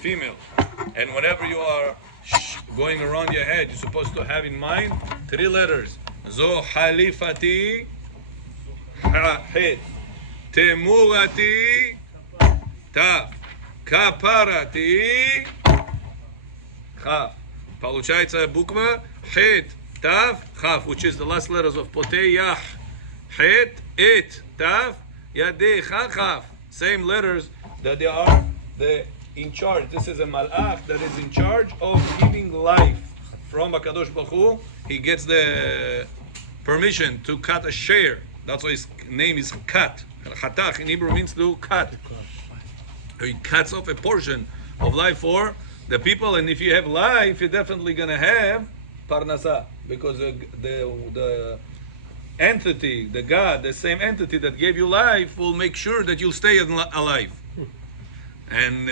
female. And whenever you are going around your head, you're supposed to have in mind 3 letters. Zo halifati het. Temurati taf. Kaparati chaf. Получается буква het, taf, chaf, which is the last letters of potei yah. Het, et, taf, yadeh, chaf. Same letters that they are in charge. This is a malach that is in charge of giving life from HaKadosh Baruch Hu. He gets the permission to cut a share. That's why his name is kat. Chatach in Hebrew means to cut. He cuts off a portion of life for the people, and if you have life, you're definitely going to have parnasa, because the entity, the God, the same entity that gave you life will make sure that you'll stay alive. And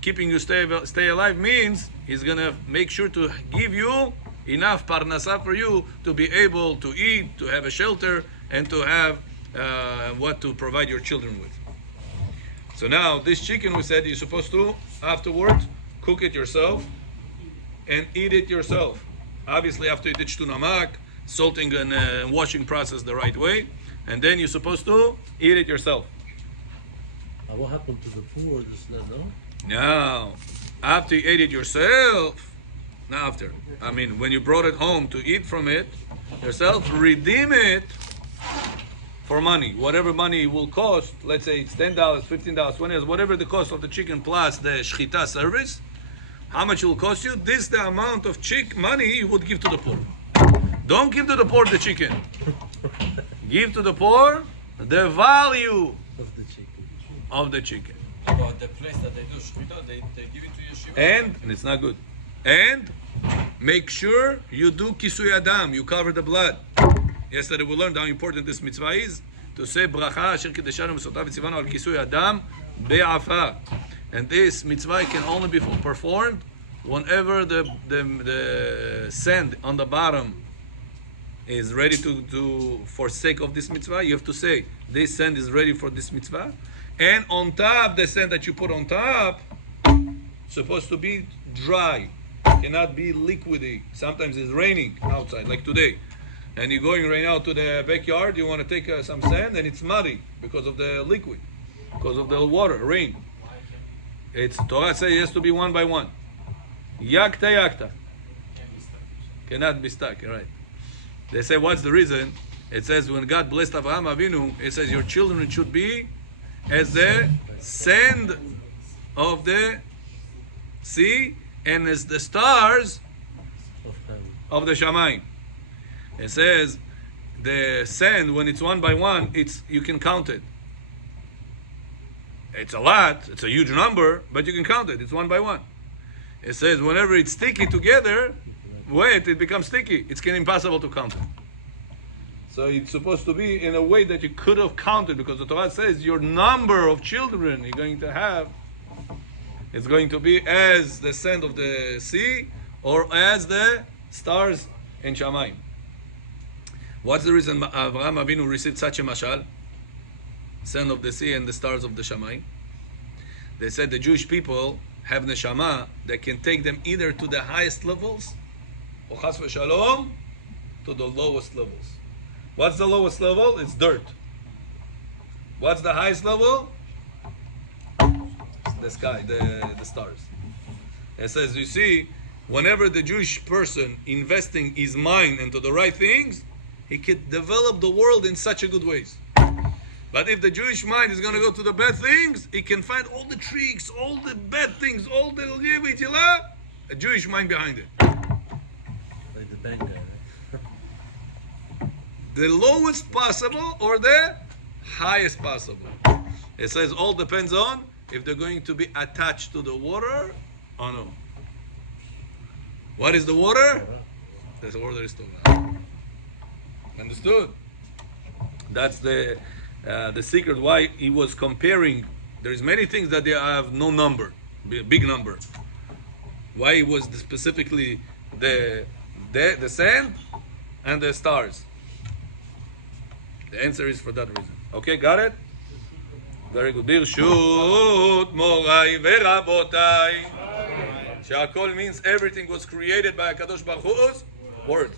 keeping you stay alive means he's going to make sure to give you enough parnasa for you to be able to eat, to have a shelter, and to have what to provide your children with. So now this chicken, we said you're supposed to afterwards cook it yourself and eat it yourself. Obviously after you did shtunamak, salting and washing process the right way, and then you're supposed to eat it yourself. What happened to the poor? Now, after you ate it yourself, when you brought it home to eat from it yourself, redeem it for money. Whatever money will cost, let's say it's $10, $15, $20, whatever the cost of the chicken plus the shchita service, how much it will cost you, this is the amount of money you would give to the poor. Don't give to the poor the chicken. Give to the poor the value of the chicken. About the place that they do shchita, they give it to you. And it's not good. And make sure you do kisui adam, you cover the blood. Yesterday we learned how important this mitzvah is, to say bracha asher kideshanu v'sotav v'tzivanu al kisui adam be'afar. And this mitzvah can only be performed whenever the sand on the bottom is ready to forsake of this mitzvah. You have to say this sand is ready for this mitzvah, and on top, the sand that you put on top supposed to be dry, cannot be liquidy. Sometimes it's raining outside, like today, and you're going right now to the backyard, you want to take some sand, and it's muddy because of the liquid, because of the water, rain. It's Torah says it has to be one by one. Yakta. Cannot be stuck, right? They say, what's the reason? It says when God blessed Avraham Avinu, it says your children should be as the sand of the sea and as the stars of the Shamayim. It says the sand, when it's one by one, you can count it. It's a lot, it's a huge number, but you can count it. It's one by one. It says whenever it's sticky together, it becomes sticky. It's impossible to count it. So it's supposed to be in a way that you could have counted, because the Torah says your number of children you're going to have is going to be as the sand of the sea or as the stars in Shamayim. What's the reason Avraham Avinu received such a mashal? Sand of the sea and the stars of the Shamayim. They said the Jewish people have neshama that can take them either to the highest levels or chas v'shalom to the lowest levels. What's the lowest level? It's dirt. What's the highest level? The sky, the stars. It says, you see, whenever the Jewish person investing his mind into the right things, he can develop the world in such a good ways. But if the Jewish mind is going to go to the bad things, he can find all the tricks, all the bad things, all the a Jewish mind behind it. Like the bad guy, right? The lowest possible or the highest possible. It says all depends on if they're going to be attached to the water or no. What is the water? The water is Torah. Understood? That's the secret why he was comparing. There's many things that they have no number, big number. Why it was specifically the sand and the stars. The answer is for that reason. Okay, got it? Very good. ברשות מוריי ורבותיי. שהכל means everything was created by הקדוש ברוך Hu's word.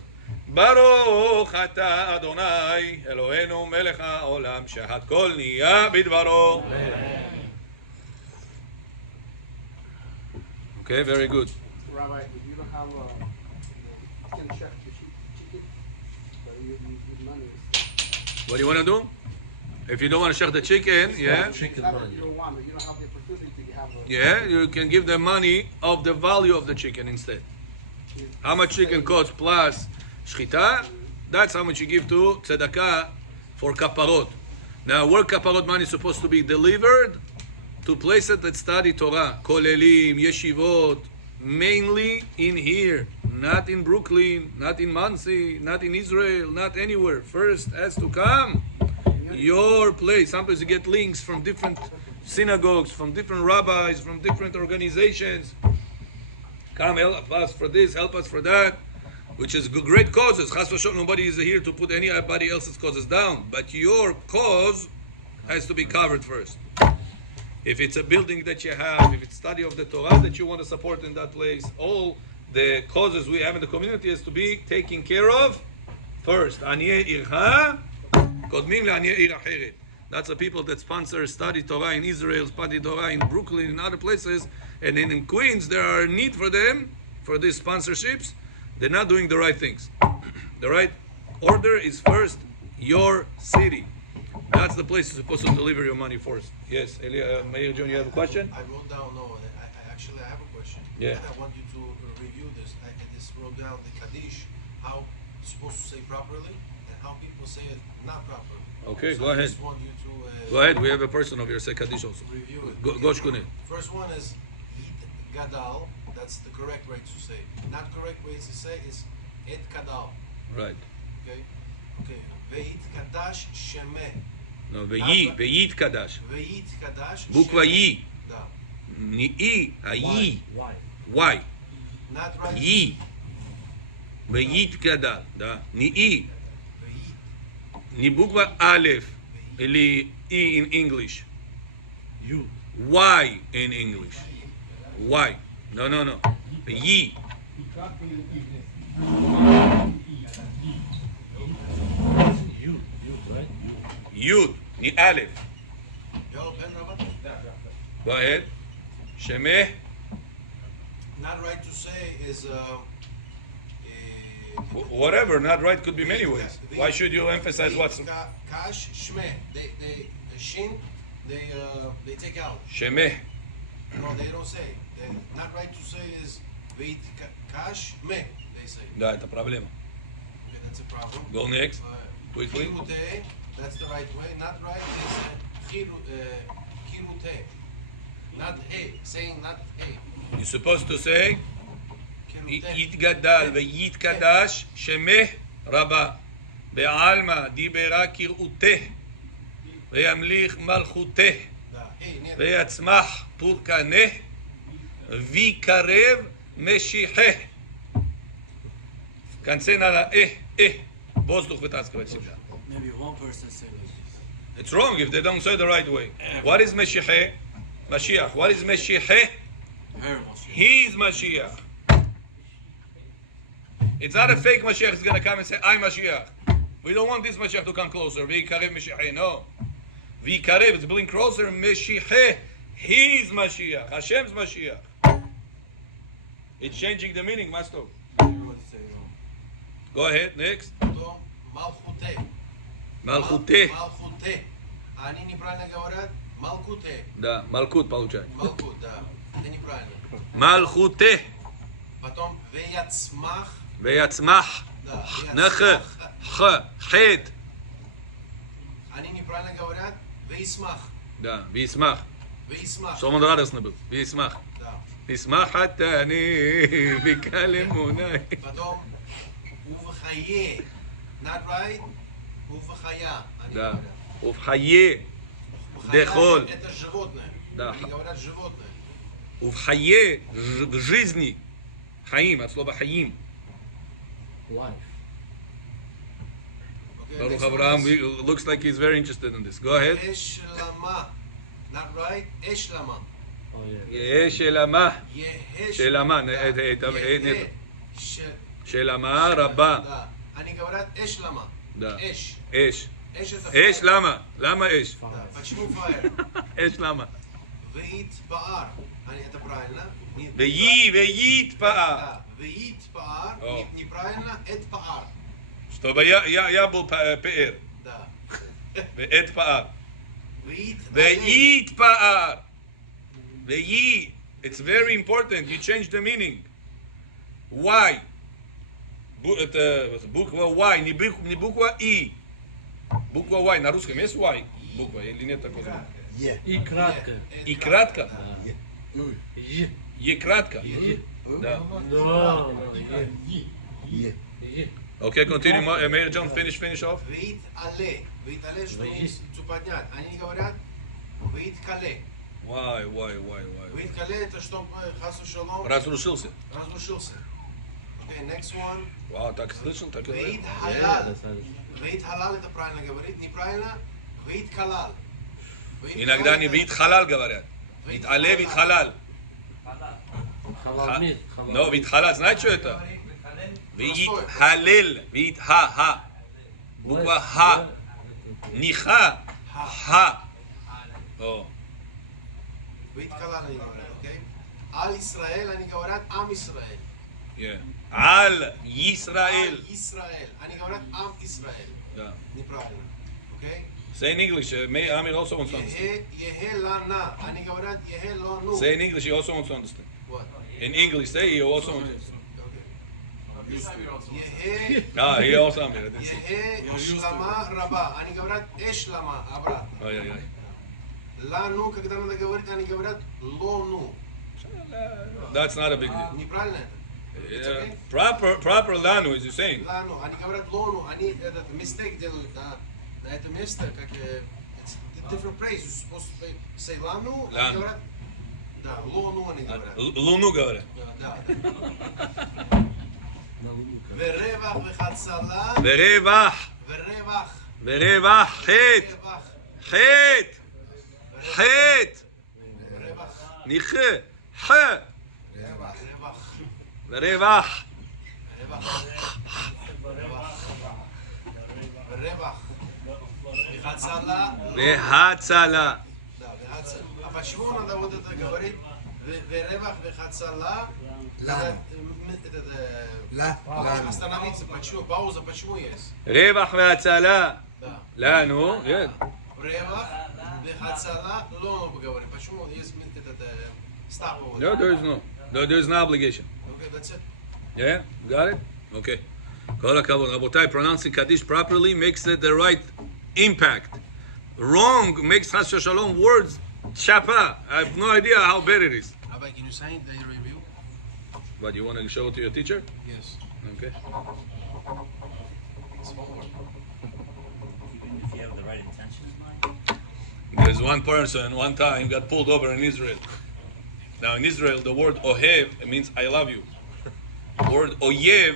ברוך אתה אדוני אלוהינו מלך העולם שהכל נהיה בדברו. Okay, very good. Rabbi, if you don't have can check the chicken, but you money. What do you want to do? If you don't want to shech the chicken, yeah, Chicken You money. don't want it. You don't have the opportunity to have a. yeah, you can give the money of the value of the chicken instead. How much chicken costs plus shchita? That's how much you give to tzedakah for kaparot. Now, where kaparot money is supposed to be delivered? To places that study Torah, kolelim, yeshivot, mainly in here, not in Brooklyn, not in Monsey, not in Israel, not anywhere. First has to come your place. Sometimes you get links from different synagogues, from different rabbis, from different organizations. Come help us for this, help us for that, which is great causes. Chas v'sholom, nobody is here to put anybody else's causes down, but your cause has to be covered first. If it's a building that you have, if it's study of the Torah that you want to support in that place, all the causes we have in the community is to be taken care of first. Aniye ircha, kodmim le'aniye ir acheret. That's the people that sponsor study Torah in Israel, study Torah in Brooklyn, in other places, and then in Queens there are need for them, for these sponsorships. They're not doing the right things. The right order is first your city. That's the place you're supposed to deliver your money first. Yes, Meir John, you have a question? I wrote down, actually I have a question. Yeah. I want you to review this. I just wrote down the Kaddish, how it's supposed to say properly, and how people say it not properly. Okay, So go I ahead. just want you to Go ahead, we have a person over here, say Kaddish also. review it. Go shkune. First one is It Gadal. That's the correct way to say. Not correct way to say is Et Kadal. Right. Okay? Okay. Veit Kadash Shemeh. No, ve'yit kadash. Veit Kadash Bukva Shemeh. yi. Da. Ni'i, hayi. Why? Why? Not right. Yi. Ve'yit kadal. Da. Ni'i. Veit. Ni bukva aleph. Ili I in English. You. Y in English. Y. No. Yi. You, right? Yud. Ni aleph. Yellow pen, Rabbi? Go ahead. Shemeh. Not right to say is Whatever, not right could be many ways. Why should you emphasize what's Kash Shmeh. They shin they take out. Shemeh? No, they don't say. Not right to say is Veit Kash Meh. They say. Да, это проблема. Okay, that's a problem. Go next. Quickly. Chirute, that's the right way. Not right is Kirute. Not he. Saying not he. You're supposed to say Kirute. יתגדל ויתקדש שמך רבה בעלמא דיברה כראותה וימליך מלכותה Da. Hey, near. ויצמח פורקנה ויקרב משיחה. כנסן על בוזדוך ותעסקה בצידה. Maybe one person said it. It's wrong if they don't say the right way. What is Mashiach? Mashiach. What is Mashiach? Her Moshe. He's Mashiach. It's not a fake Mashiach who's going to come and say, I'm Mashiach. We don't want this Mashiach to come closer. V'yikarev Mashiach. No. V'yikarev, it's being closer. Mashiach. He's Mashiach. Hashem's Mashiach. It's changing the meaning, Master. Everyone say wrong. Go ahead, next. То Malchute. Malchute. Malchute. Они неправильно говорят Малкуте. Да, Малкут получается. Малкут, да. Это неправильно. Malchute. Потом Веяцмах. ויצמח. Да. נח. ח. חט. Они неправильно говорят Вейсмах. Да, וישמח. Вейсмах. Что он радостно был. וישמח. Да. ישמח חתני בקל אמוני. Потом Увхае. Not right. Увхая. Они Да. говорят. ובחיי. Ухая Дехоль. Это животное. Да. Они говорят животное. ובחיי. в жизни. חיים, от слова חיים. Life. Okay, Baruch next one Abraham is looks like he's very interested in this. Go ahead. Eshlama. not right. Eshlama. Oh yeah. יהא שלמה. Yehe שלמה. שלמה רבה. אני говорят Eshlama. Да. Esh. אש. Esh это אש fire. למה? למה אש? Да. Почему fire? אש למה? Веит паар. Это правильно? Нет. ויתפאר. Да. Веит паар. О. Неправильно. Это паар. чтобы я был пеэр. Да. ואת פאר. Веит. ויתפאר. ויהי. It's very important. You change the meaning. Why? Это буква Y, не буква И. Буква Y. На русском есть Y? Буква или нет такой звука? И кратко. И кратко? Е. Е кратко? Да. No. Е. Okay, continue. Mayor John, finish off. Веит але. Веит але, что нужно поднять. Они не говорят веит кале. Why? Веит кале это чтобы хасу шалом Разрушился. разрушился. Okay, next one. Вау, так слышно? Так и Веит говорят. халал. Веит халал это правильно говорит. Неправильно. Веит калал. Иногда не вид халал говорят. Вид але, вид халал. Халал. Но вид халал, знаете, что это? Вид халел, вид ха. Буква ха. Не ха, ха. О. Веит калал они говорят, окей? Ал Исраэль они говорят Ам Исраэль. Yeah. Ал Yisrael. Исраэль. Они говорят Ам Исраэль. Да. Неправильно. Окей? Say in English. Amir also wants to understand. Ехе лана. Они говорят Ехе лону. Say in English. He also wants to understand. What? In English, say he also wants to understand. Ехе He also Amir. Ехе шлама раба. Они говорят эшлама обратно. Ай. Лану, когда надо говорить, они говорят лону. That's not a big deal. Неправильно это? Yeah. Proper lanu, as you're saying. Лану. Они говорят лону. Они этот мистейк делают на это место, как it's a different phrase. You're supposed to say лану. Они Лану. говорят да, лону они говорят. Луну говорят. Да. ורווח וחצלה ורווח. ורווח חטא. רווח ניחה. רווח ורווח. ורווח וחצלה והצלה. да, а почему надо вот это говорить ורווח וחצלה остановиться, почему, пауза, почему есть? רווח והצלה. Да. לנו. רווח וחצלה לא поговорим. Почему есть этот stop over No, there is no obligation. Okay, that's it. Yeah, got it? Okay. כל הכבוד. רבותיי, pronouncing Kaddish properly makes it the right impact. Wrong makes Chas Shalom words chapa. I have no idea how bad it is. Rabbi, can you sign the review? But you want to show it to your teacher? Yes. Okay. It's homework. If you have the right intention in mind. There's one person one time got pulled over in Israel. Now in Israel, the word ohev means I love you. The word oyev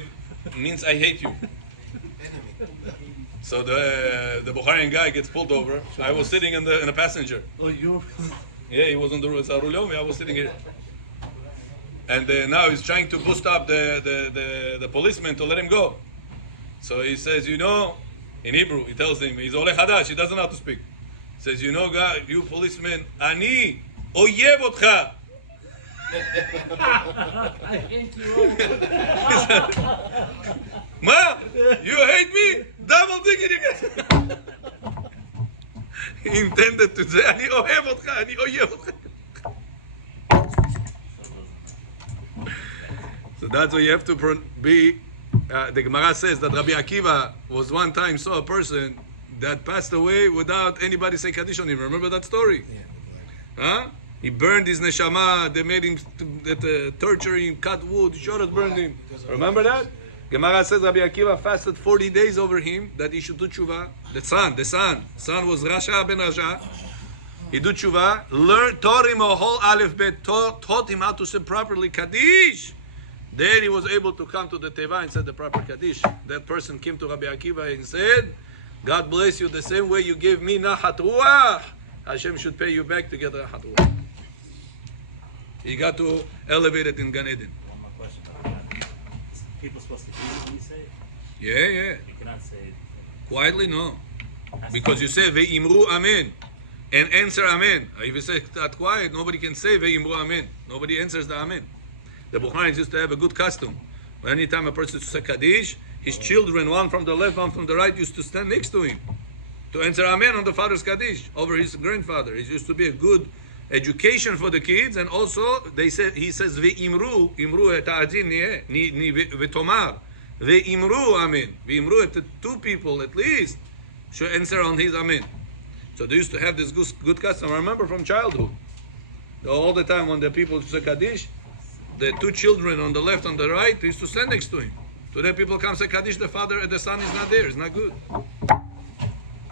means I hate you. Enemy. So the Bukharian guy gets pulled over. I was sitting in the passenger. Oh, you're. Yeah, he was on the Zarulyomi. I was sitting here. And now he's trying to boost up the policeman to let him go. So he says, you know, in Hebrew, he tells him, he's Ole Hadash, he doesn't know how to speak. He says, you know, God, you policeman, Ani oyev otcha. I hate you. Ma, you hate me? Double digging. He intended to say, Ani ohev otcha, Ani oyev otcha. So that's why you have to be. The Gemara says that Rabbi Akiva was one time saw a person that passed away without anybody say Kaddish on him. Remember that story? Yeah. Huh? He burned his neshama. They made him torture him, cut wood. Shoras burned him. Remember that? Gemara says Rabbi Akiva fasted 40 days over him that he should do tshuva. The son was Rasha ben Rasha. He do tshuva. Taught him a whole aleph bet. Taught him how to say properly Kaddish. Then he was able to come to the Teva and said the proper Kaddish. That person came to Rabbi Akiva and said, God bless you the same way you gave me Nachat Ruach. Hashem should pay you back to get a hot water. He got to elevate it in Gan Eden. One more question about that. People supposed to hear when you say it? Yeah. You cannot say it. Quietly, no. That's Because you say Ve'imru Amen and answer Amen. If you say that quiet, nobody can say Ve'imru Amen. Nobody answers the Amen. The Bukharians used to have a good custom. When anytime a person used to say Kaddish, his children, one from the left, one from the right, used to stand next to him to answer Amen on the father's Kaddish over his grandfather. It used to be a good education for the kids, and also he says Ve'imru, Imru ta'adin ni ve'tomar. Ve'imru Amen. Ve'imru, the two people at least should answer on his Amen. So they used to have this good custom. I remember from childhood. All the time when the people used to say Kaddish, the two children on the left and the right used to stand next to him. Today people come say Kaddish, the son is not there. It's not good.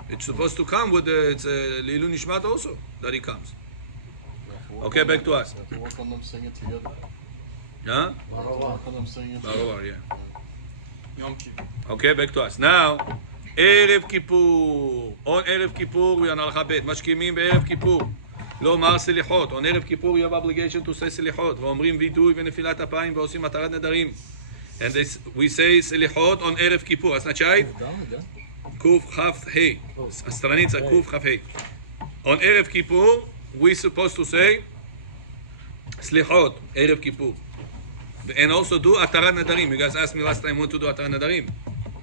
It's supposed to come with it's Lilu Nishmat also that he comes. Okay, back to us. To work on them singing together. Huh? Work on them singing together. Baruch, yeah. Yom Kippur. Okay, back to us. Now, Erev Kippur. On Erev Kippur, we are on Al-Chabet. משכימים בערב כיפור. לומר סליחות. On Erev Kippur, you have obligation to say סליחות. ואומרים וידוי ונפילת אפיים ועושים התרת נדרים. And we say סליחות on Erev Kippur. אז נשאית? קוף כף ה'. הסטרניצה קוף כף ה'. On Erev Kippur, we supposed to say סליחות. Erev Kippur. And also do atarat nadarim. You guys asked me last time when to do atarat nadarim.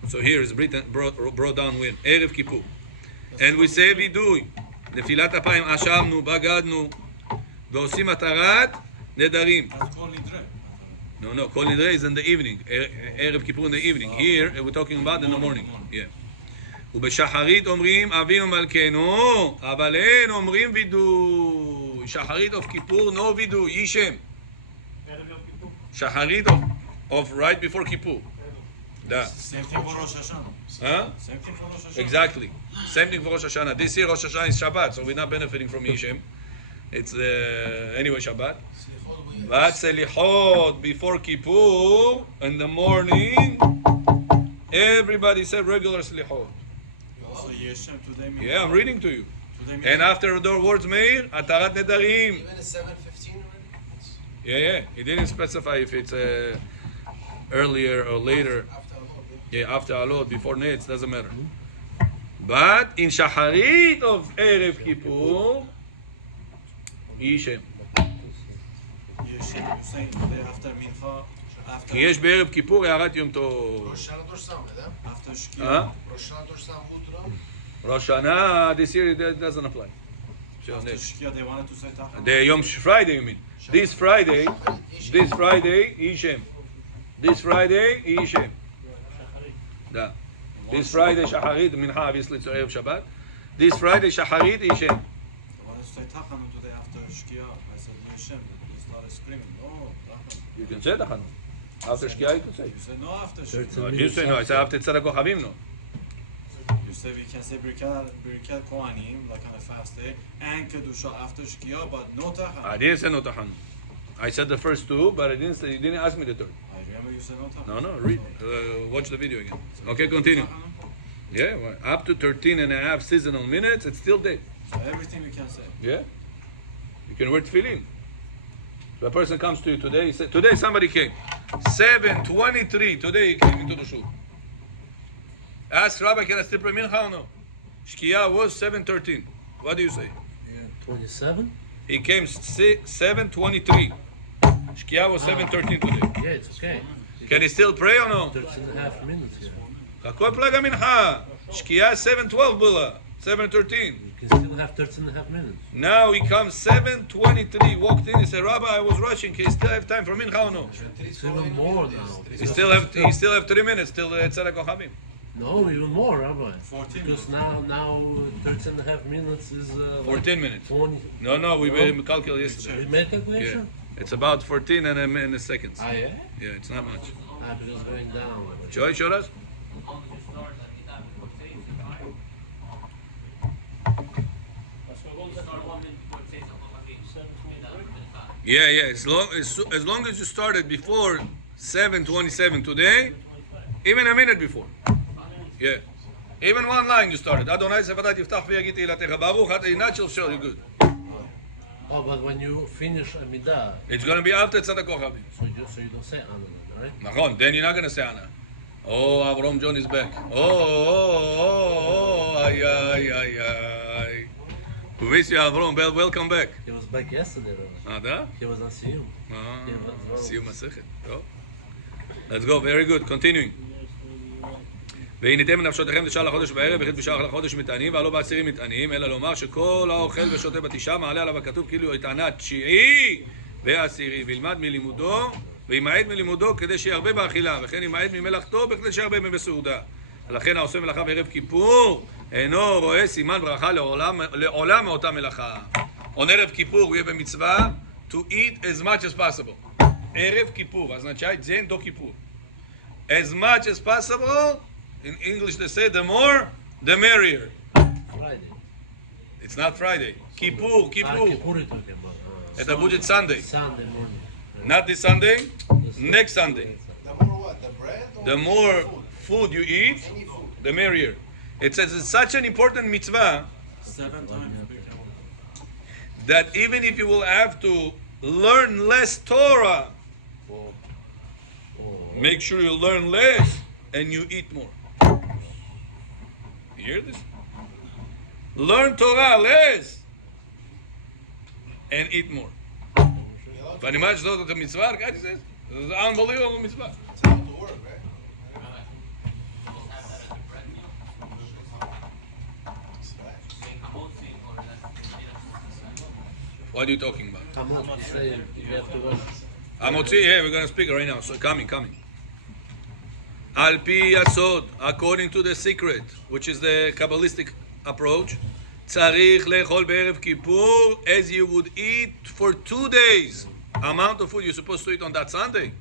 So here is brought down when Erev Kippur. And we say vidui. נפילת אפיים אשמנו, בגדנו, ועושים atarat nadarim. That's called Nidre. No, Kol Nidre is in the evening. Erev Kippur in the evening. Here we're talking about in the morning. Yeah. ובשחרית אומרים אבינו מלכנו, אבל אין אומרים וידוי. שחרית of Kippur, no וידוי. ישם. Shacharit of right before Kippur. Da. Same thing for Rosh Hashanah. Huh? Same thing for Rosh Hashanah. Exactly. Same thing for Rosh Hashanah. This year Rosh Hashanah is Shabbat, so we're not benefiting from Yishem. It's anyway Shabbat. But Selichot before Kippur in the morning, everybody said regular Selichot. Also, Yeshem today means. Yeah, I'm reading to you. Today means. And after the words Meir, Atarat Nedarim. Even at 7:15 already? Yeah. He didn't specify if it's earlier or later. After Alot. Yeah, after Alot, before Netz, doesn't matter. But in Shacharit of Erev Kippur, Yishem. Yeshem, you're saying today after Mincha, after. כי יש בערב כיפור הערת יום טוב. Rosh Hashanah Dosh Sam, eh? After Shkia. Huh? Rosh Hashanah Dosh Sam Mutra. Rosh Hashanah, this year it doesn't apply. After Shkia, they wanted to say Tachah. The Yom Friday, you mean? This Friday, Yishem. This Friday, Yishem. Da. This Friday, Shacharit, Mincha, obviously it's Erev Shabbat. This Friday, Shacharit, Yishem. They wanted to say Tachah today after Shkia. I said Yeshem. They started screaming. No, Tachah. You can say Tachanun. After Shkia, you can say. You say no after Shkia. No, you say no. I say after Tzedek Kochavim, no. You say we can say Birkat Kohanim, like on a fast day, and Kedusha after Shkia, but no Tachah. I didn't say no Tachanun. I said the first two, but I didn't say, you didn't ask me the third. I remember you said no Tachah. No, read. Watch the video again. Okay, continue. Yeah, well, up to 13 and a half seasonal minutes, it's still day. So everything we can say. Yeah? You can wear tefillin. So a person comes to you today, today somebody came. 7:23, today he came into the shul. Ask Rabbi, can I still pray mincha or no? Shkia was 7:13. What do you say? 27? He came 7:23. Shkia was 7:13 today. Yeah, it's okay. Can he still pray or no? 13 and a half minutes here. הכל פלג המנחה. שקיעה 7:12 בולה. 7:13. You can still have 13 and a half minutes. Now he comes 7:23. Walked in. He said, Rabbi, I was rushing. Can you still have time for mincha or no? It's even more now. He still have 3 minutes till Tzedek Kochavim. No, even more, Rabbi. 14 Because now 13 and a half minutes is 14 minutes. 20. No, we calculated yesterday. We made Yeah. calculation? It's about 14 and a minute seconds. Ah, yeah? Yeah, it's not much. Because going down. Joy, show us. Yeah. As long as you started before 7:27 today, even a minute before. Yeah. Even one line you started. Adonai Sefadat Yiftach V'Yagit Ilatecha. Baruch Atei natural show you good. Oh, but when you finish Amidah, It's going to be after Tzedakah Chavim. so you don't say Anna, right? Nachon. Then you're not going to say Anna. Oh, Avram John is back. Oh, ay, ay, ay, ay. We miss you, Avram. Welcome back. He was back yesterday, Rabbi. Da? He was on Siyum. See you, Masechet. Let's go. Very good. Continuing. והניתם נפשותיכם תשעה לחודש בערב וכי בשעה לחודש מטענים ועלו בעשירים מטענים אלא לומר שכל האוכל ושותה בתשעה מעלה עליו הכתוב כאילו יטענה תשיעי ועשירי וילמד מלימודו וימעט מלימודו כדי שירבה באכילה וכן ימעט ממלאכתו בכדי שירבה בסעודה ולכן העושה מלאכה בערב כיפור אינו רואה סימן ברכה לעולם מאותה מלאכה. On ערב כיפור הוא יהיה במצווה to eat as much as possible. ערב כיפור, означает день до כיפור. As much as possible. In English they say the more, the merrier. Friday. It's not Friday. Kippur. Kippur you're talking about. Это будет Sunday. Sunday morning. Not this Sunday, next Sunday. The more what? The bread? Or The more food you eat, any food? the merrier. It says it's such an important mitzvah 7 times. that even if you will have to learn less Torah, make sure you learn less and you eat more. You hear this? Learn Torah less and eat more. ואני אומר שזאת את המצווה, like I said, it's an unbelievable mitzvah. It's how to work, right? What are you talking about? Hamot, say you have to work. Hamotzi, yeah, we're going to speak right now. So coming. Al pi yasod, according to the secret, which is the Kabbalistic approach, tzarich lechol be'erev Kippur as you would eat for 2 days. Amount of food you're supposed to eat on that Sunday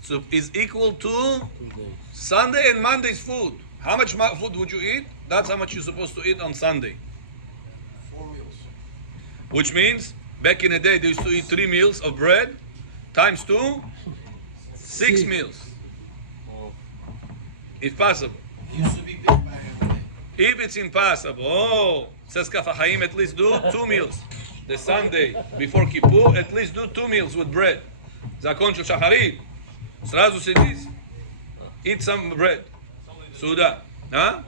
so is equal to 2 days. Sunday and Monday's food. How much food would you eat? That's how much you're supposed to eat on Sunday. 4 meals. Which means, back in the day, they used to eat 3 meals of bread, times 2, 6 meals. If possible. Used to be big back in the day. If it's impossible, says Kaf HaChaim, at least do 2 meals. The Sunday before Kippur, at least do 2 meals with bread. Zakon shel Shacharit. Srazu sedis. Eat some bread. Suda. Huh?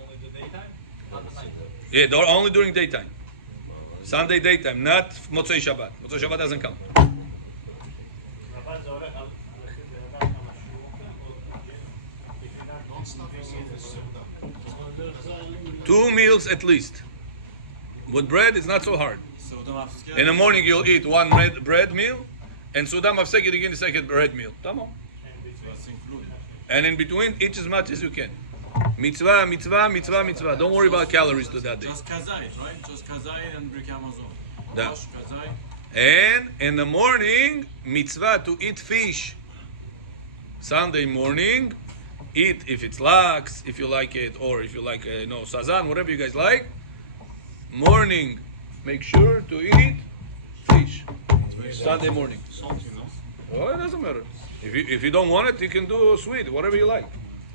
Yeah, only during daytime. Sunday daytime, not Motzei Shabbat. Motzei Shabbat doesn't count. 2 meals at least. With bread, it's not so hard. In the morning, you'll eat 1 bread meal, and Suda Mafsek, you begin the second bread meal. Tamam. And in between, eat as much as you can. Mitzvah, mitzvah, mitzvah, mitzvah. Don't worry about calories to that day. Just kazai, right? Just kazai and Birkei Hamazon. Da. Wash kazai. And in the morning, mitzvah to eat fish. Sunday morning, eat if it's lax, if you like it, or if you like, sazan, whatever you guys like. Morning, make sure to eat fish. Sunday morning. Oh, it doesn't matter. If you don't want it, you can do sweet, whatever you like.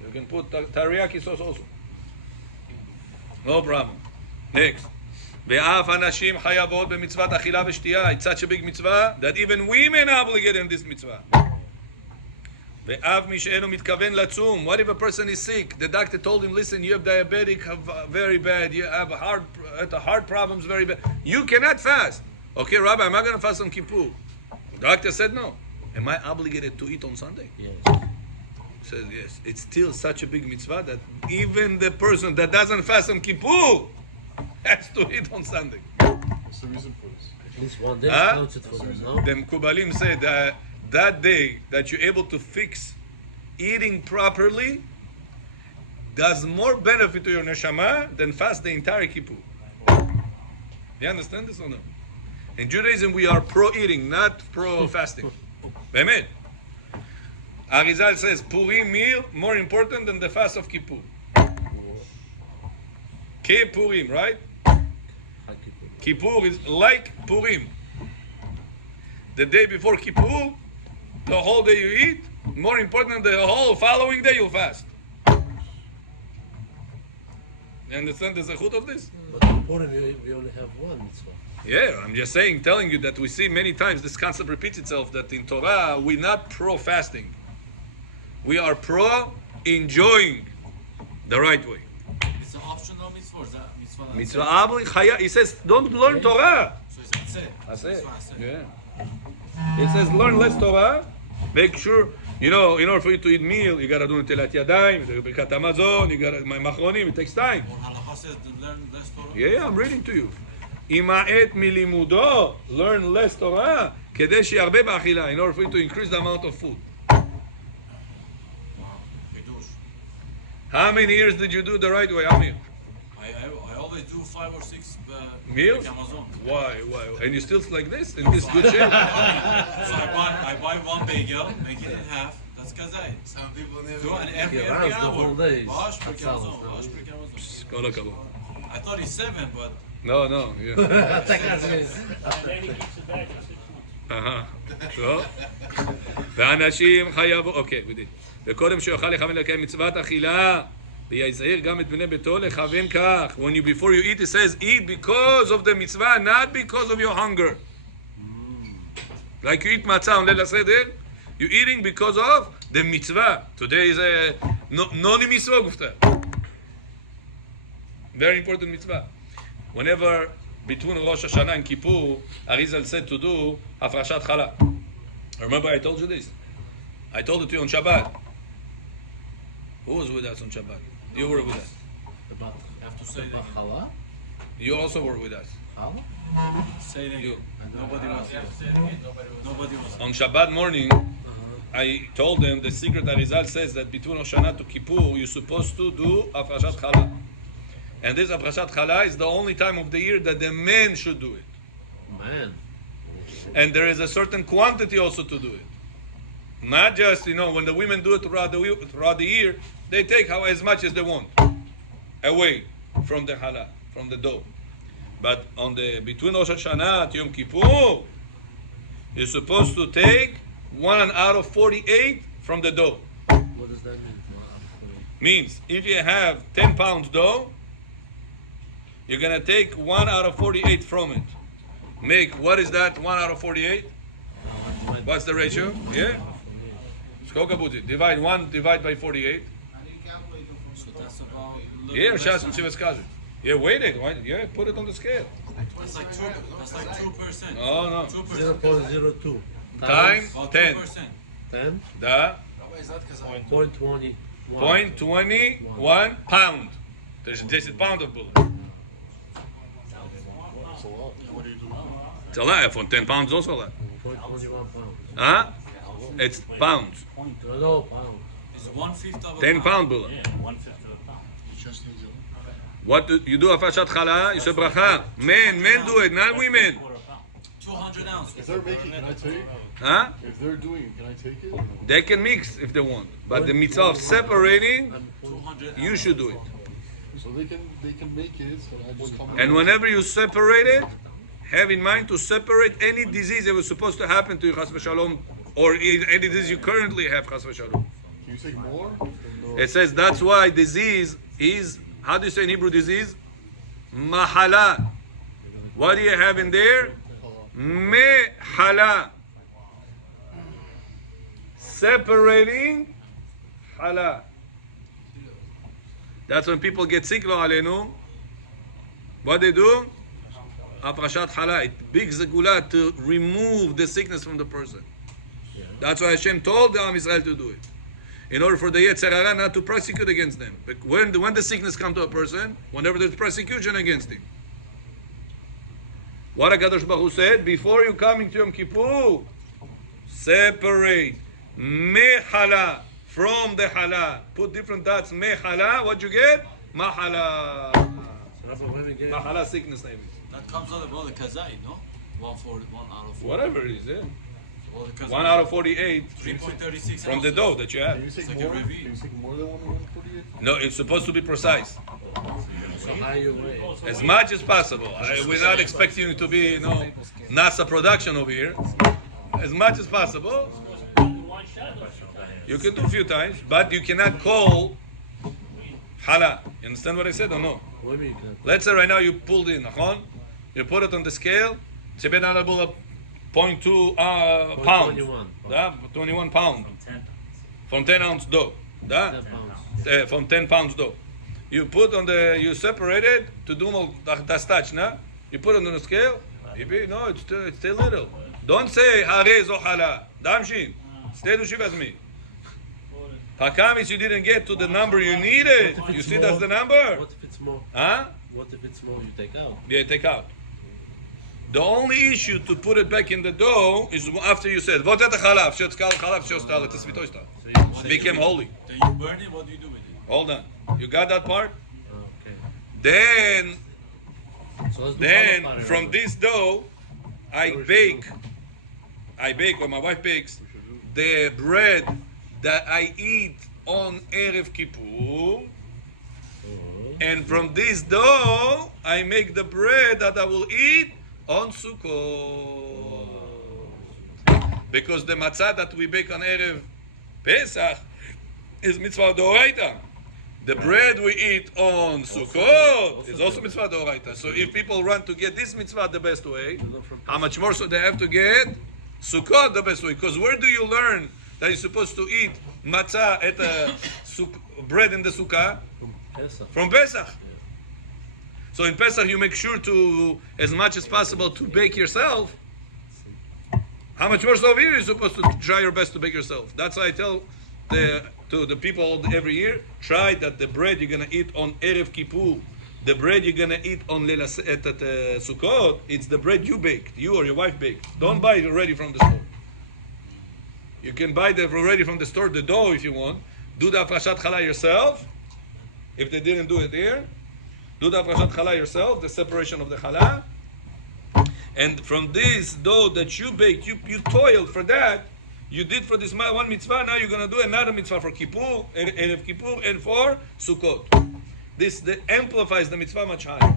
You can put teriyaki sauce also. No problem. Next. ואף הנשים חייבות במצוות אכילה ושתייה. It's such a big mitzvah that even women are obligated in this mitzvah. ואף מי שאינו מתכוון לצום. What if a person is sick? The doctor told him, listen, you have diabetic very bad. You have heart problems very bad. You cannot fast. Okay, Rabbi, am I going to fast on Kippur? The doctor said no. Am I obligated to eat on Sunday? Yes. Says yes. It's still such a big mitzvah that even the person that doesn't fast on Kippur has to eat on Sunday. What's the reason for this? At least 1 day Huh? counts it for them, no? The Mekubalim said that that day that you're able to fix eating properly does more benefit to your neshama than fast the entire Kippur. You understand this or no? In Judaism, we are pro-eating, not pro-fasting. Be'emet. Arizal says Purim meal more important than the fast of Kippur. Kippurim, right? Kippur is like Purim. The day before Kippur, the whole day you eat, more important than the whole following day you'll fast. You understand the zechut of this? But in Purim, we only have one mitzvah. Yeah, I'm just saying, telling you that we see many times this concept repeats itself, that in Torah, we're not pro-fasting. We are pro-enjoying the right way. It's an optional mitzvah. Or is that mitzvah? Mitzvah abli chaya. He says, don't learn Torah. So it's a That's it. mitzvah. Yeah. It says, learn less Torah. Make sure, in order for you to eat meal, you gotta do netilat yadayim, birkat hamazon, you gotta machronim. It takes time. Or halacha says to learn less Torah. Yeah, I'm reading to you. Ima'et milimudo, learn less Torah, כדי שירבה באכילה, in order for you to increase the amount of food. Hidush. How many years did you do the right way, Amir? I always do 5 or 6 Meals? Amazon. Why? And you still like this, in this good shape? So I buy one bagel, make it in half. That's kazay. Some people never. So and every runs the hour. whole day. Wash per That sounds Amazon. Wash nice. per Amazon. כל הכבוד. I thought he's 7, but No, yeah. And then he keeps it back for 6 months. טוב. ואנשים חייבו, אוקיי, בדיוק. וקודם שיוכל לכוון לקיים מצוות אכילה, ויזהיר גם את בני ביתו לכוון כך. Before you eat, it says, eat because of the mitzvah, not because of your hunger. Like you eat matzah on Leil HaSeder, you're eating because of the mitzvah. Today is a noni mitzvah gufta. Very important mitzvah. Whenever between Rosh Hashanah and Kippur, Arizal said to do Hafrashat Chala. Remember I told you this? I told it to you on Shabbat. Who was with us on Shabbat? You were with us. About have to say it again. challah? You also were with us. Challah? Say it again. You. Nobody was here. Nobody was. On Shabbat morning, I told them the secret that Arizal says that between Rosh Hashanah to Kippur, you're supposed to do Hafrashat Chala. And this Hafrashat Chala is the only time of the year that the men should do it. Man. And there is a certain quantity also to do it. Not just, when the women do it throughout the year, they take as much as they want away from the challah, from the dough. But between Rosh Hashanah and Yom Kippur, you're supposed to take 1 out of 48 from the dough. What does that mean? Means if you have 10 pounds dough, you're going to take 1 out of 48 from it. Make, what is that, 1 out of 48? What's the ratio? Yeah? Divide by 48. So that's about. Here, Shas and Shivas Kazu. Yeah, wait it. Yeah, put it on the scale. That's like 2%. No. 2%. 0.02. Times About 10. 2%. 10. The Rabbi, is that because I'm 0.21. 0.21 pound. There's 10 pound of bullet. That's a lot. What do you do? It's a lot. For 10 pounds, also a lot. 0.21 pounds. Huh? It's pounds. No, pounds. It's 1/5 of a 10 pound. pound bullet. Yeah, 1/5 of a pound. You just need to. What do you do? Hafrashat Chala, you say bracha. Men do it, not women. Quarter pound. 200 ounces. If they're making, can I take it? Huh? If they're doing it, can I take it? Or no? They can mix if they want. But the mitzvah of separating, 200 you should do it. So they can make it, but I just come. And whenever you separate it, have in mind to separate any disease that was supposed to happen to you, chas v'shalom, or any disease you currently have, chas v'shalom. Can you take more? It says that's why disease is, how do you say in Hebrew disease? Mahala. What do you have in there? Mehala. Separating hala. That's when people get sick, lo alenu. What they do? Hafrashat chala. It bigs the gula to remove the sickness from the person. That's why Hashem told the Am Israel to do it. In order for the Yetzer Hara not to prosecute against them. But when the sickness comes to a person, whenever there's persecution against him. What HaKadosh Baruch Hu said, before you come into Yom Kippur, separate mehala from the hala. Put different dots, mehala, what you get? Mahala. Mahala sickness name. That comes out of all the kazai, no? 1 out of 4. Whatever it is, yeah. All the kazai. 1 out of 48 3.36 from the ounces. dough that you have. Can you take like a more? review. Can you take more than 148? No, it's supposed to be precise. So how you weigh? As much as possible. We're not expecting you to be, NASA production over here. As much as possible. One shot. You can do a few times, but you cannot call hala. You understand what I said or no? What do you mean you can't? Let's say right now you pulled in, נכון? You put it on the scale, it's been available 0.2 pounds. 21. Да? 21 pounds. From 10 pounds. From 10 ounce dough. Да? 10 pounds. From 10 pounds dough. You put on the, you separate it to do more, достаточно. You put it on the scale. No, it's still little. Don't say, הרי זו חלה. דמשין. Stay to shivazmi. Hakamis, you didn't get to the number you needed. You see that's the number? What if it's more? Huh? What if it's more? You take out. Yeah, take out. The only issue to put it back in the dough is after you said, "Vot et halav, shetzkal halav, shetzkal et svitoista." It became holy. Then you burn it, what do you do with it? Hold on. You got that part? Okay. Then So let's do halal party, from right? this dough, I bake, or my wife bakes, the bread that I eat on Erev Kippur. And from this dough, I make the bread that I will eat on Sukkot. Because the matzah that we bake on Erev Pesach is mitzvah d'oraita. The bread we eat on Sukkot is also mitzvah d'oraita. So if people run to get this mitzvah the best way, how much more so they have to get Sukkot the best way? Because where do you learn that you're supposed to eat matzah at bread in the sukkah? Pesach. From Pesach. So in Pesach you make sure to, as much as possible, to bake yourself. How much more so here you're supposed to try your best to bake yourself. That's why I tell to the people every year, try that the bread you're going to eat on Erev Kippur, the bread you're going to eat on Leila at Sukkot, it's the bread you baked, you or your wife baked. Don't buy it already from the store. You can buy it already from the store, the dough if you want. Do the afrashat challah yourself. If they didn't do it here, do the afrashat challah yourself, the separation of the challah. And from this dough that you baked, you toiled for that. You did for this one mitzvah, now you're going to do another mitzvah for Kippur, Erev Kippur, and for Sukkot. This amplifies the mitzvah much higher.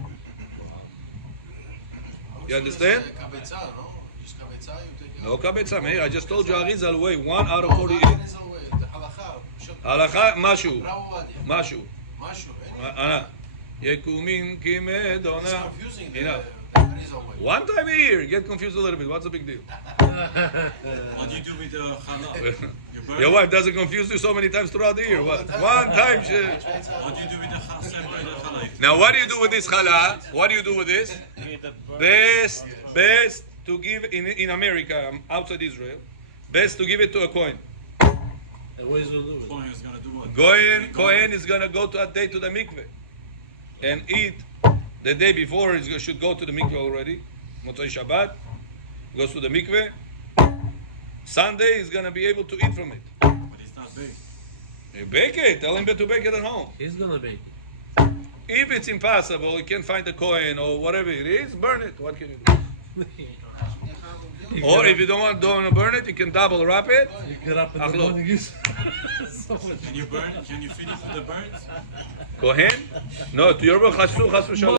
You understand? Kabetza, no? Just kabetza, you take it. No kabetza, man. I just told you Arizal way, 1 out of 48. The halacha. Halacha, mashu. Rav Ovadia. Mashu. Mashu. Ana. Yekumin It's kimedona. confusing. Enough. The Arizal way. One time a year, get confused a little bit. What's the big deal? What do you do with the challah? You burn Your it? wife doesn't confuse you so many times throughout the year. What? One time she... What do you do with the challah? Separate the challah. Now, what do you do with this challah? What do you do with this? Best to give in America, outside Israel, best to give it to a Kohen. And what is it going to do? Kohen is going to do what? Kohen is going to go to a day to the mikveh and eat. The day before, he should go to the mikveh already. Motzei Shabbat, goes to the mikveh. Sunday, he's going to be able to eat from it. But it's not big. You bake it. Tell him to bake it at home. He's going to bake it. If it's impossible, you can't find the Kohen or whatever it is, burn it. What can you do? Or if you don't want to burn it, you can double wrap it. You get up in the Achlo. morning. Can you burn it? Can you feed it with the birds? Kohen? No, to your chasu shalom.